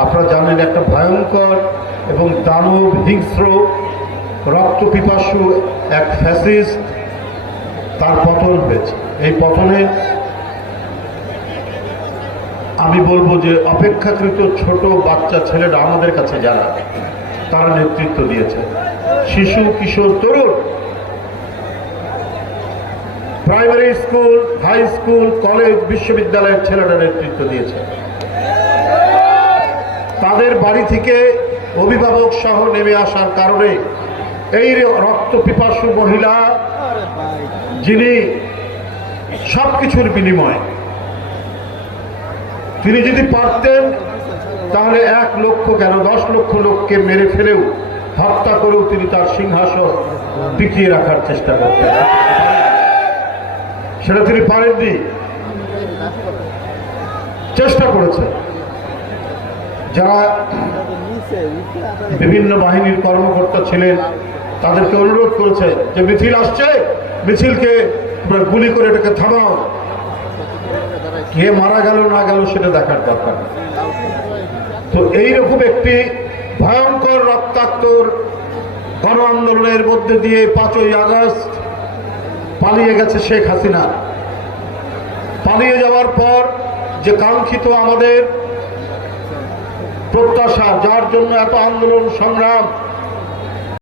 আপনারা জানেন একটা ভয়ঙ্কর এবং দানব হিংস্র রক্তপিপাসু এক ফ্যাসিস্ট তার পতন হয়েছে। এই পতনে আমি বলবো যে অপেক্ষাকৃত ছোট বাচ্চা ছেলেরা আমাদের কাছে যারা তারা নেতৃত্ব দিয়েছে, শিশু কিশোর তরুণ, primary school, high school, college, বিশ্ববিদ্যালয়ের ছেলেরা নেতৃত্ব দিয়েছে। তাদের বাড়ি থেকে অভিভাবক সহ নেমে আসার কারণে এই রক্তপিপাসু মহিলা, যিনি সবকিছুর বিনিময়, তিনি যদি পারতেন তাহলে 1 লক্ষ কেন 10 লক্ষ লোককে মেরে ফেলেও হত্যা করেও তিনি তার সিংহাসন টিকিয়ে রাখার চেষ্টা করতেন। সেটা তিনি পারেননি, চেষ্টা করেছে। যারা বিভিন্ন বাহিনীর কর্মকর্তা ছিলেন তাদেরকে অনুরোধ করেছে যে মিছিল আসছে, মিছিলকে গুলি করে এটাকে থামাও। কে মারা গেল না গেল সেটা দেখার দরকার। তো এইরকম একটি ভয়ঙ্কর রক্তাক্ত গণ আন্দোলনের মধ্যে দিয়ে 5ই আগস্ট পালিয়ে গেছে শেখ হাসিনা। পালিয়ে যাওয়ার পর যে কাঙ্ক্ষিত আমাদের প্রত্যাশা, যার জন্য এত আন্দোলন সংগ্রাম,